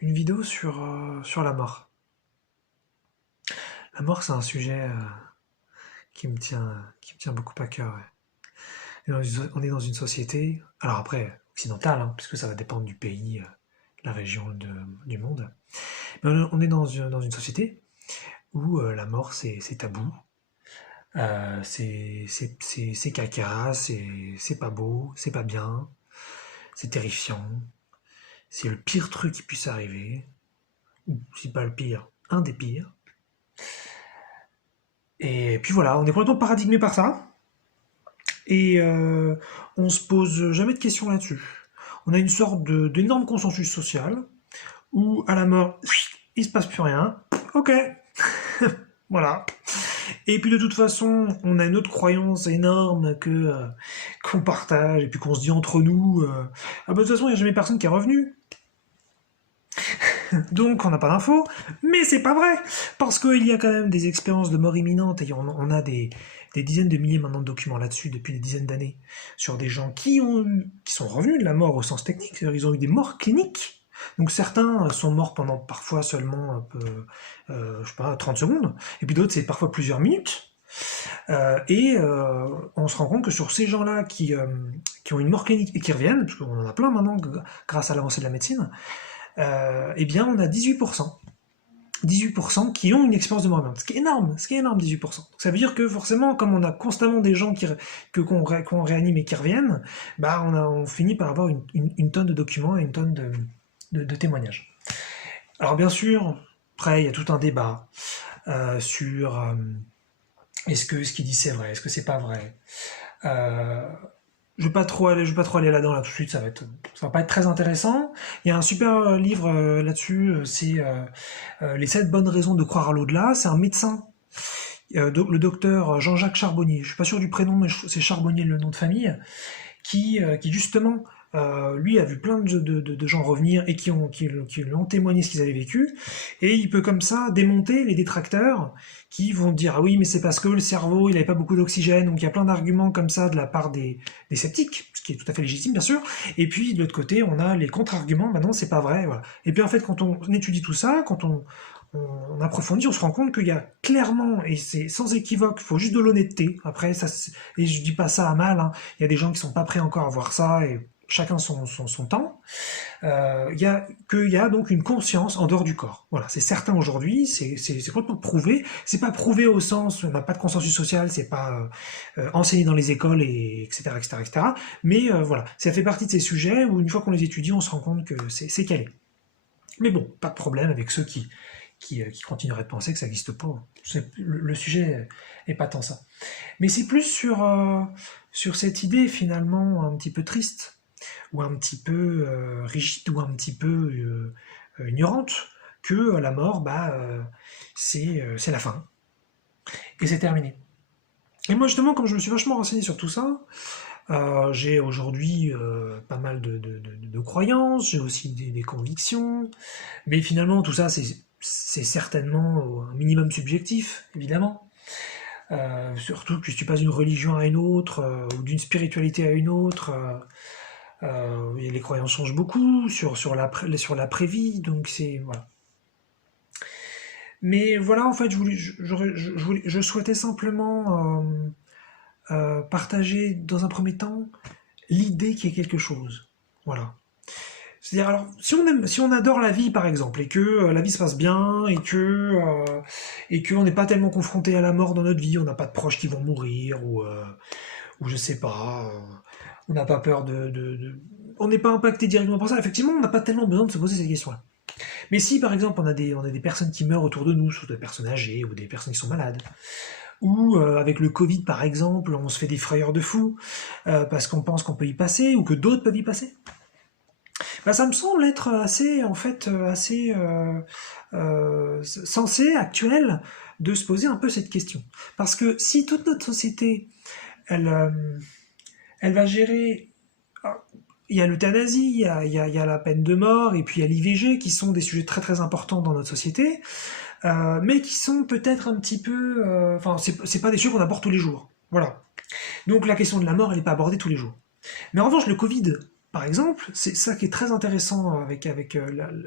une vidéo sur la mort. La mort, c'est un sujet qui me tient beaucoup à cœur. Ouais. On est dans une société, alors après, occidentale, hein, puisque ça va dépendre du pays, de la région du monde. Mais on est dans une société où la mort, c'est tabou. C'est caca, c'est pas beau, c'est pas bien, c'est terrifiant. C'est le pire truc qui puisse arriver, ou si pas le pire, un des pires. Et puis voilà, on est complètement paradigmé par ça, et on se pose jamais de questions là-dessus. On a une sorte d'énorme consensus social, où à la mort, il se passe plus rien, ok, voilà. Et puis de toute façon, on a une autre croyance énorme qu'on partage, et puis qu'on se dit entre nous, ah bah de toute façon, il n'y a jamais personne qui est revenu. Donc on n'a pas d'infos, mais c'est pas vrai, parce qu'il y a quand même des expériences de mort imminente, et on a des dizaines de milliers maintenant de documents là-dessus depuis des dizaines d'années, sur des gens qui sont revenus de la mort au sens technique, c'est-à-dire ils ont eu des morts cliniques. Donc certains sont morts pendant parfois seulement un peu, je sais pas, 30 secondes, et puis d'autres c'est parfois plusieurs minutes. On se rend compte que sur ces gens-là qui ont une mort clinique et qui reviennent, parce qu'on en a plein maintenant grâce à l'avancée de la médecine, eh bien on a 18%. 18% qui ont une expérience de mort imminente. Ce qui est énorme, 18%. Donc ça veut dire que forcément, comme on a constamment des gens qu'on réanime et qui reviennent, bah on finit par avoir une tonne de documents et une tonne de témoignages. Alors bien sûr, après il y a tout un débat sur est-ce que ce qu'il dit c'est vrai, est-ce que c'est pas vrai. Euh, je vais pas trop aller là-dedans là tout de suite, ça va pas être très intéressant. Il y a un super livre là-dessus, c'est Les 7 bonnes raisons de croire à l'au-delà. C'est un médecin, le docteur Jean-Jacques Charbonnier. Je suis pas sûr du prénom, mais c'est Charbonnier le nom de famille, qui justement, lui a vu plein de gens revenir et qui lui ont témoigné ce qu'ils avaient vécu, et il peut comme ça démonter les détracteurs qui vont dire ah oui mais c'est parce que le cerveau il n'avait pas beaucoup d'oxygène, donc il y a plein d'arguments comme ça de la part des sceptiques, ce qui est tout à fait légitime bien sûr, et puis de l'autre côté on a les contre-arguments, bah non c'est pas vrai, voilà. Et puis en fait quand on étudie tout ça, quand on approfondit, on se rend compte qu'il y a clairement, et c'est sans équivoque, il faut juste de l'honnêteté. Après, ça, et je dis pas ça à mal, hein, il y a des gens qui sont pas prêts encore à voir ça, et chacun son temps. Qu'il y a donc une conscience en dehors du corps. Voilà, c'est certain aujourd'hui, c'est complètement prouvé. C'est pas prouvé au sens, on n'a pas de consensus social, c'est pas enseigné dans les écoles, et etc., etc., etc. Mais voilà, ça fait partie de ces sujets où une fois qu'on les étudie, on se rend compte que c'est calé. Mais bon, pas de problème avec ceux qui continueraient de penser que ça n'existe pas. Le sujet est pas tant ça. Mais c'est plus sur cette idée finalement un petit peu triste, ou un petit peu rigide, ou un petit peu ignorante, que la mort, c'est la fin. Et c'est terminé. Et moi justement, comme je me suis vachement renseigné sur tout ça, j'ai aujourd'hui pas mal de croyances, j'ai aussi des convictions, mais finalement tout ça c'est certainement un minimum subjectif, évidemment. Surtout que tu passes d'une religion à une autre, ou d'une spiritualité à une autre, et les croyances changent beaucoup sur l'après-vie, donc c'est voilà. Mais voilà, en fait, je souhaitais simplement partager dans un premier temps l'idée qu'il y ait quelque chose. Voilà. C'est-à-dire, alors, si on adore la vie, par exemple, et que la vie se passe bien, et que on n'est pas tellement confronté à la mort dans notre vie, on n'a pas de proches qui vont mourir, ou je sais pas, on n'a pas peur on n'est pas impacté directement par ça. Effectivement, on n'a pas tellement besoin de se poser ces questions-là. Mais si, par exemple, on a des personnes qui meurent autour de nous, soit des personnes âgées, ou des personnes qui sont malades, ou avec le Covid, par exemple, on se fait des frayeurs de fou, parce qu'on pense qu'on peut y passer, ou que d'autres peuvent y passer. Bah, ça me semble être assez, en fait, assez sensé, actuel, de se poser un peu cette question. Parce que si toute notre société, elle, euh, elle va gérer... Il y a l'euthanasie, il y a la peine de mort, et puis il y a l'IVG, qui sont des sujets très très importants dans notre société, mais qui sont peut-être un petit peu... Enfin, c'est pas des sujets qu'on aborde tous les jours. Voilà. Donc la question de la mort, elle n'est pas abordée tous les jours. Mais en revanche, le Covid, par exemple, c'est ça qui est très intéressant avec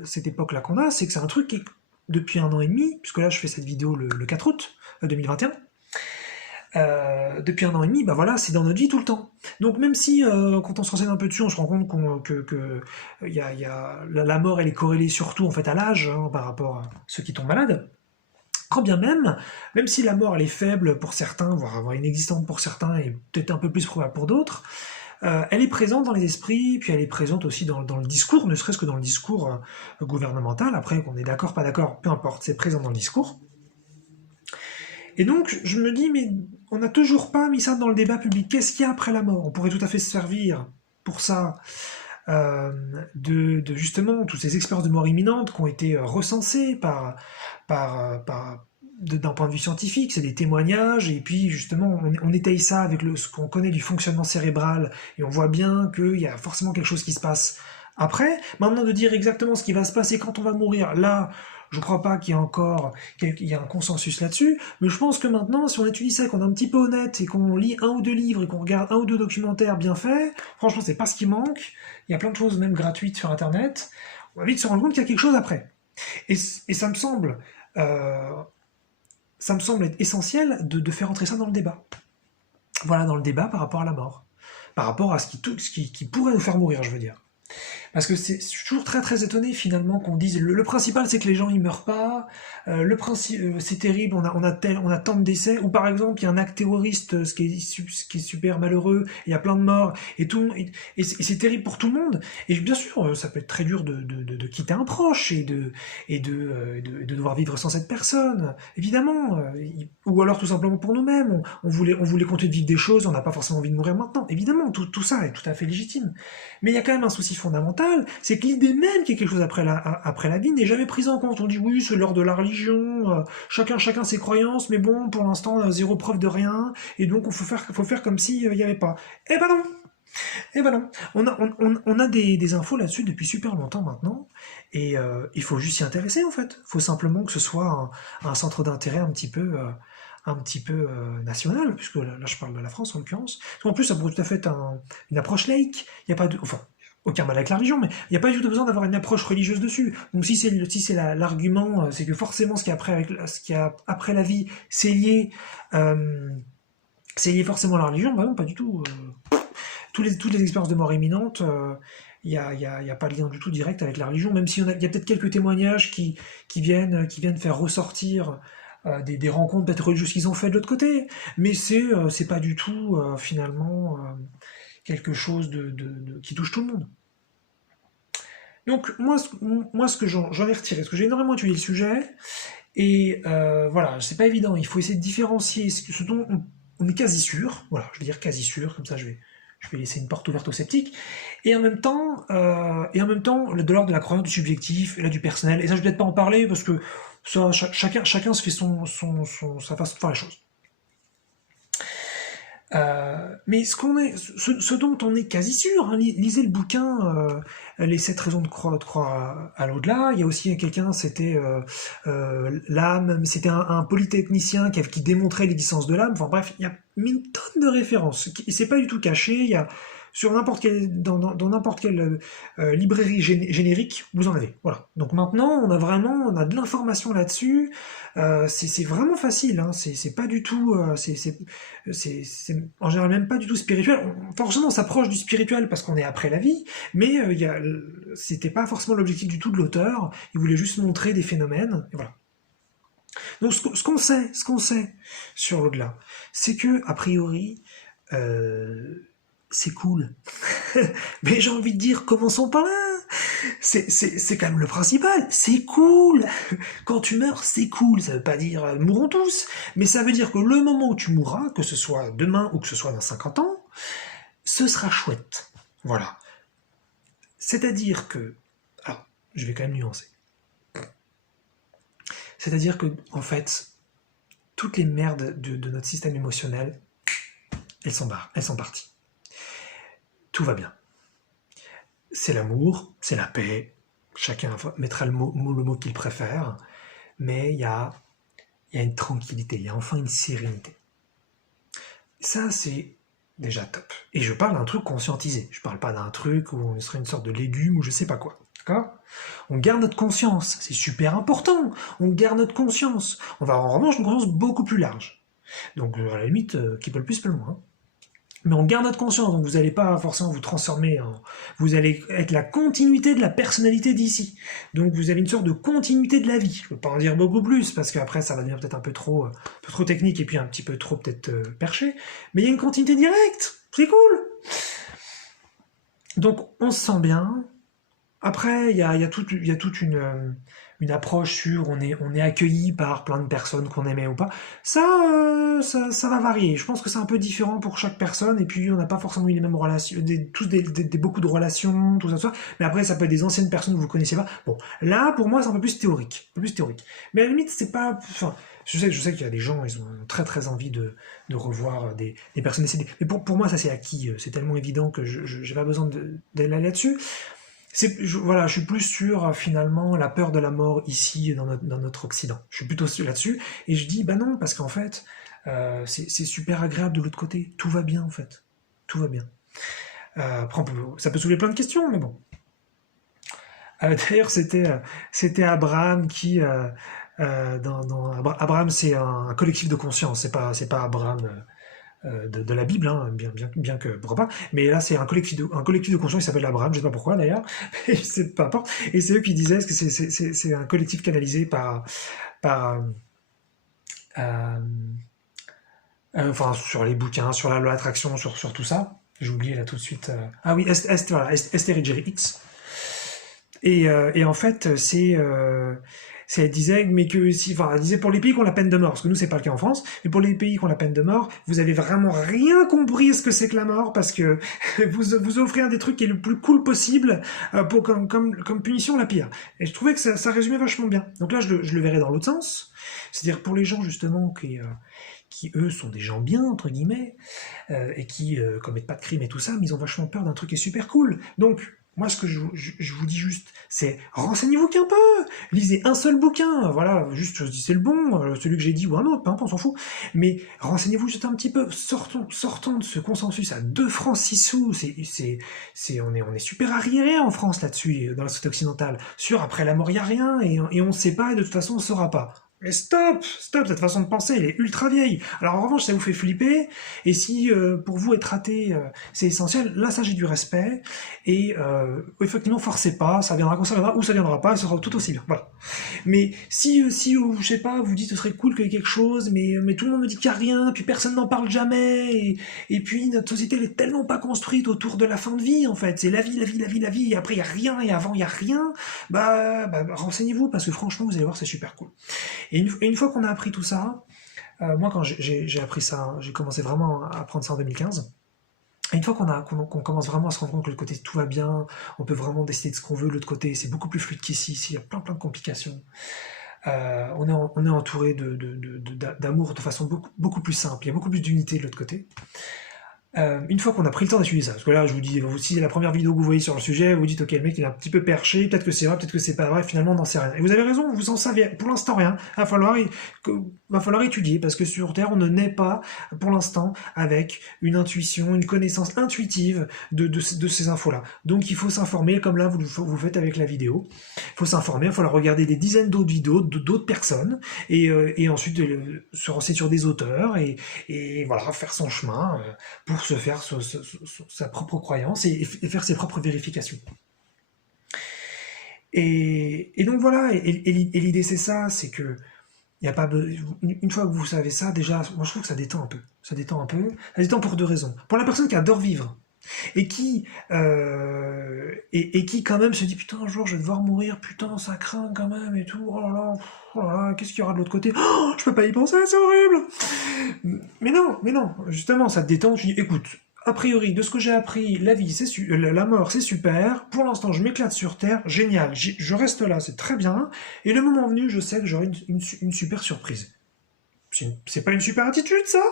cette époque-là qu'on a, c'est que c'est un truc qui, depuis 1 an et demi, puisque là je fais cette vidéo le 4 août 2021, depuis 1 an et demi, bah voilà, c'est dans notre vie tout le temps. Donc même si quand on se renseigne un peu dessus, on se rend compte que la mort elle est corrélée surtout en fait à l'âge hein, par rapport à ceux qui tombent malades. Quand bien même si la mort elle est faible pour certains, voire inexistante pour certains et peut-être un peu plus probable pour d'autres, elle est présente dans les esprits, puis elle est présente aussi dans le discours, ne serait-ce que dans le discours gouvernemental. Après, qu'on est d'accord, pas d'accord, peu importe, c'est présent dans le discours. Et donc, je me dis, mais on n'a toujours pas mis ça dans le débat public. Qu'est-ce qu'il y a après la mort? On pourrait tout à fait se servir pour ça euh, de justement toutes ces expériences de mort imminente qui ont été recensées d'un point de vue scientifique, c'est des témoignages, et puis justement on étaye ça avec ce qu'on connaît du fonctionnement cérébral, et on voit bien qu'il y a forcément quelque chose qui se passe après. Maintenant de dire exactement ce qui va se passer quand on va mourir, là, je crois pas qu'il y a un consensus là-dessus, mais je pense que maintenant, si on étudie ça, qu'on est un petit peu honnête, et qu'on lit 1 ou 2 livres, et qu'on regarde 1 ou 2 documentaires bien faits, franchement c'est pas ce qui manque, il y a plein de choses même gratuites sur internet, on va vite se rendre compte qu'il y a quelque chose après. Et euh, ça me semble être essentiel de faire entrer ça dans le débat. Voilà, dans le débat par rapport à la mort. Par rapport à ce qui pourrait nous faire mourir, je veux dire. Parce que je suis toujours très très étonné finalement qu'on dise le principal c'est que les gens ils meurent pas, c'est terrible, on a tant de décès, ou par exemple il y a un acte terroriste ce qui est super malheureux, il y a plein de morts, et c'est terrible pour tout le monde, et bien sûr ça peut être très dur de quitter un proche et de devoir vivre sans cette personne, évidemment, ou alors tout simplement pour nous-mêmes, on voulait continuer de vivre des choses, on n'a pas forcément envie de mourir maintenant, évidemment, tout ça est tout à fait légitime. Mais il y a quand même un souci fondamental, c'est que l'idée même qu'il y ait quelque chose après la vie n'est jamais prise en compte. On dit oui, c'est l'heure de la religion, chacun ses croyances, mais bon, pour l'instant, zéro preuve de rien, et donc il faut faire comme s'il n'y avait pas. Eh ben non. Eh ben non. On a des infos là-dessus depuis super longtemps maintenant, et il faut juste s'y intéresser en fait. Il faut simplement que ce soit un centre d'intérêt un petit peu national, puisque là je parle de la France en l'occurrence. En plus, ça pourrait tout à fait être une approche laïque. Il n'y a pas de, enfin, aucun mal avec la religion, mais il n'y a pas du tout besoin d'avoir une approche religieuse dessus. Donc si c'est l'argument, c'est que forcément ce qui y a après la vie, c'est lié forcément à la religion, bah non, pas du tout. Toutes les expériences de mort imminente, il y a pas de lien du tout direct avec la religion, même s'il y a peut-être quelques témoignages qui viennent faire ressortir des rencontres peut-être religieuses qu'ils ont fait de l'autre côté, mais c'est pas du tout finalement quelque chose qui touche tout le monde. Donc moi ce que j'en ai retiré, parce que j'ai énormément étudié le sujet, et voilà, c'est pas évident, il faut essayer de différencier ce dont on est quasi sûr, voilà, je vais dire quasi sûr, comme ça je vais laisser une porte ouverte aux sceptiques, et en même temps de l'ordre de la croyance, du subjectif, et là du personnel, et ça je vais peut-être pas en parler, parce que ça, chacun se fait sa façon de faire les choses. Mais ce dont on est quasi sûr, hein, lisez le bouquin Les 7 raisons de croire à l'au-delà. Il y a aussi quelqu'un, c'était l'âme, c'était un polytechnicien qui démontrait l'existence de l'âme. Enfin bref, il y a une tonne de références. Et c'est pas du tout caché. Il y a dans n'importe quelle librairie générique, vous en avez. Voilà. Donc maintenant, on a de l'information là-dessus. C'est vraiment facile. Hein. C'est pas du tout. C'est en général même pas du tout spirituel. Forcément, on s'approche du spirituel parce qu'on est après la vie, mais c'était pas forcément l'objectif du tout de l'auteur. Il voulait juste montrer des phénomènes. Et voilà. Donc ce qu'on sait sur l'au-delà, c'est que a priori, c'est cool. Mais j'ai envie de dire, commençons par là. C'est quand même le principal. C'est cool. Quand tu meurs, c'est cool. Ça veut pas dire mourrons tous, mais ça veut dire que le moment où tu mourras, que ce soit demain ou que ce soit dans 50 ans, ce sera chouette. Voilà. C'est-à-dire que, alors, je vais quand même nuancer. C'est-à-dire que, en fait, toutes les merdes de notre système émotionnel, elles sont parties. Tout va bien. C'est l'amour, c'est la paix, chacun mettra le mot qu'il préfère, mais il y a une tranquillité, il y a enfin une sérénité. Ça, c'est Déjà top. Et je parle d'un truc conscientisé. Je parle pas d'un truc où on serait une sorte de légume ou je sais pas quoi. D'accord? On garde notre conscience. C'est super important. On garde notre conscience. On va en revanche une conscience beaucoup plus large. Donc à la limite, qui peut le plus peut le moins. Mais on garde notre conscience, donc vous n'allez pas forcément vous transformer en... Vous allez être la continuité de la personnalité d'ici. Donc vous avez une sorte de continuité de la vie. Je ne peux pas en dire beaucoup plus, parce qu'après ça va devenir peut-être un peu trop technique et puis un petit peu trop peut-être perché. Mais il y a une continuité directe. C'est cool. Donc on se sent bien. Après, il y a toute une approche sur on est accueilli par plein de personnes qu'on aimait ou pas. Ça va varier. Je pense que c'est un peu différent pour chaque personne. Et puis, on n'a pas forcément eu les mêmes relations, beaucoup de relations, tout ça, tout ça. Mais après, ça peut être des anciennes personnes que vous connaissez pas. Bon, là, pour moi, c'est un peu plus théorique. Un peu plus théorique. Mais à la limite, c'est pas. Enfin, je sais qu'il y a des gens, ils ont très très envie de revoir des personnes décédées. Mais pour moi, ça c'est acquis. C'est tellement évident que je n'ai pas besoin d'aller là-dessus. Voilà, je suis plus sur finalement la peur de la mort ici dans notre Occident. Je suis plutôt là-dessus et je dis bah non parce qu'en fait c'est super agréable de l'autre côté. Tout va bien en fait, tout va bien. Après, ça peut soulever plein de questions, mais bon. D'ailleurs, c'était Abraham qui Abraham c'est un collectif de conscience. C'est pas Abraham. De la Bible, hein, bien que pourquoi pas, mais là c'est un collectif de conscience, il s'appelle Abraham, je sais pas pourquoi d'ailleurs, c'est peu importe, et c'est eux qui disaient que c'est un collectif canalisé par enfin sur les bouquins, sur la loi d'attraction, sur tout ça. J'ai oublié là tout de suite. Ah oui, Esther et Jerry X. Et en fait, elle disait, mais que si, enfin, elle disait pour les pays qui ont la peine de mort, parce que nous c'est pas le cas en France, mais pour les pays qui ont la peine de mort, vous avez vraiment rien compris ce que c'est que la mort, parce que vous offrez un des trucs qui est le plus cool possible comme punition la pire. Et je trouvais que ça résumait vachement bien. Donc là, je le verrais dans l'autre sens, c'est-à-dire pour les gens justement qui eux sont des gens bien entre guillemets et qui commettent pas de crimes et tout ça, mais ils ont vachement peur d'un truc qui est super cool. Donc moi, ce que je vous dis juste, c'est renseignez-vous qu'un peu, lisez un seul bouquin, voilà, juste je dis c'est le bon, celui que j'ai dit ou un autre, peu importe, on s'en fout, mais renseignez-vous juste un petit peu, sortons de ce consensus à 2 francs 6 sous, on est super arriéré en France là-dessus, dans la société occidentale, sur après la mort, il n'y a rien, et on ne sait pas, et de toute façon, on ne saura pas. Mais stop, cette façon de penser, elle est ultra vieille. Alors en revanche, ça vous fait flipper, et si pour vous être athée, c'est essentiel, là ça j'ai du respect, et effectivement forcez pas, ça viendra quand ça viendra, ou ça viendra pas, et ce sera tout aussi bien. Voilà. Mais si je sais pas, vous dites ce serait cool qu'il y ait quelque chose, mais tout le monde me dit qu'il n'y a rien, puis personne n'en parle jamais, et puis notre société elle est tellement pas construite autour de la fin de vie en fait, c'est la vie, et après il n'y a rien, et avant il n'y a rien, renseignez-vous, parce que franchement vous allez voir c'est super cool. Et une fois qu'on a appris tout ça, moi quand j'ai appris ça, j'ai commencé vraiment à apprendre ça en 2015. Et une fois qu'on commence vraiment à se rendre compte que le côté tout va bien, on peut vraiment décider de ce qu'on veut, de l'autre côté, c'est beaucoup plus fluide qu'ici, il y a plein de complications. On est entouré d'amour de façon beaucoup plus simple, il y a beaucoup plus d'unité de l'autre côté. Une fois qu'on a pris le temps d'étudier ça, parce que là je vous dis, si c'est la première vidéo que vous voyez sur le sujet, vous dites ok le mec il est un petit peu perché, peut-être que c'est vrai, peut-être que c'est pas vrai, finalement on n'en sait rien. Et vous avez raison, vous en savez pour l'instant rien, va falloir étudier, parce que sur Terre on ne naît pas pour l'instant avec une intuition, une connaissance intuitive de ces infos-là. Donc il faut s'informer, comme là vous faites avec la vidéo, il faut s'informer, il faut regarder des dizaines d'autres vidéos d'autres personnes, et ensuite se renseigner sur des auteurs, et voilà, faire son chemin pour se faire sa propre croyance et faire ses propres vérifications. Et donc voilà, et l'idée c'est ça, c'est que y a pas une fois que vous savez ça, déjà, moi je trouve que ça détend un peu. Ça détend pour 2 raisons. Pour la personne qui adore vivre, et qui quand même se dit putain un jour je vais devoir mourir, putain ça craint quand même et tout, oh là là, qu'est-ce qu'il y aura de l'autre côté, oh, je peux pas y penser, c'est horrible. Mais non, justement ça te détend, tu dis écoute, a priori de ce que j'ai appris, la vie la mort c'est super, pour l'instant je m'éclate sur Terre, génial, je reste là, c'est très bien, et le moment venu je sais que j'aurai une super surprise. C'est pas une super attitude ça.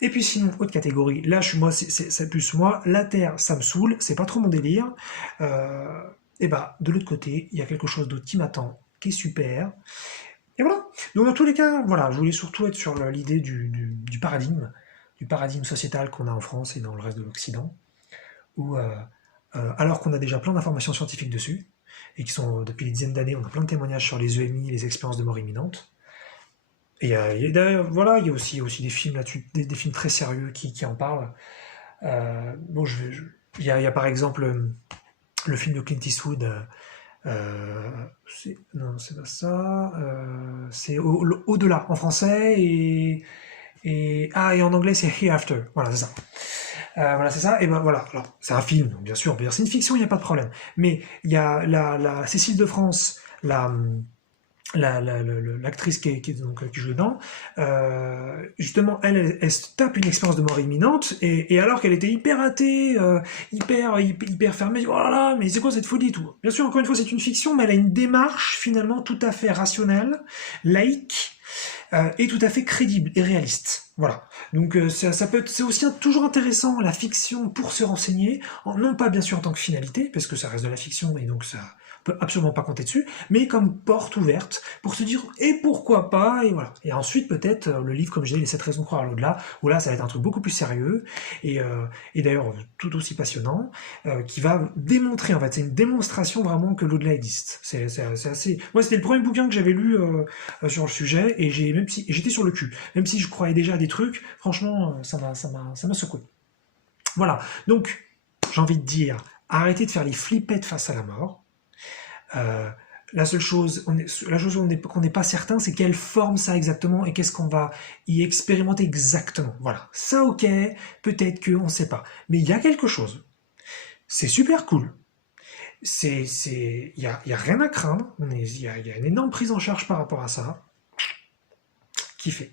Et puis sinon, autre catégorie, là c'est plus moi, la Terre ça me saoule, c'est pas trop mon délire, et de l'autre côté, il y a quelque chose d'autre qui m'attend, qui est super, et voilà. Donc dans tous les cas, voilà, je voulais surtout être sur l'idée du paradigme, du paradigme sociétal qu'on a en France et dans le reste de l'Occident, où, alors qu'on a déjà plein d'informations scientifiques dessus, et qui sont, depuis des dizaines d'années, on a plein de témoignages sur les EMI, les expériences de mort imminente. Et d'ailleurs, voilà, il y a aussi des films là-dessus, des films très sérieux qui en parlent. Bon, il y a par exemple le film de Clint Eastwood, non, c'est pas ça, c'est Au-delà en français, et en anglais c'est Hereafter, voilà, c'est ça. Voilà, c'est ça. Et ben voilà. Alors, c'est un film, donc bien sûr. C'est une fiction, il n'y a pas de problème. Mais il y a la Cécile de France, l'actrice qui joue dedans, justement, elle se tape une expérience de mort imminente, et alors qu'elle était hyper athée, hyper fermée, oh là là, mais c'est quoi cette folie et tout. Bien sûr, encore une fois, c'est une fiction, mais elle a une démarche finalement tout à fait rationnelle, laïque, et tout à fait crédible et réaliste. Voilà. Donc c'est aussi toujours intéressant la fiction pour se renseigner, non pas bien sûr en tant que finalité, parce que ça reste de la fiction et donc ça peut absolument pas compter dessus, mais comme porte ouverte pour se dire et pourquoi pas, et voilà. Et ensuite peut-être le livre comme je disais, les 7 raisons de croire à l'au-delà, où là ça va être un truc beaucoup plus sérieux et d'ailleurs tout aussi passionnant, qui va démontrer, en fait, c'est une démonstration vraiment que l'au-delà existe. C'est assez. Moi c'était le premier bouquin que j'avais lu sur le sujet, et j'étais sur le cul, même si je croyais déjà à des trucs, franchement ça m'a secoué. Voilà. Donc j'ai envie de dire, arrêtez de faire les flippettes face à la mort. Euh, la seule chose, qu'on n'est pas certain, c'est quelle forme ça a exactement et qu'est-ce qu'on va y expérimenter exactement. Voilà. Ça, ok, peut-être qu'on ne sait pas. Mais il y a quelque chose. C'est super cool. Y a rien à craindre. Il y a une énorme prise en charge par rapport à ça. Kiffé.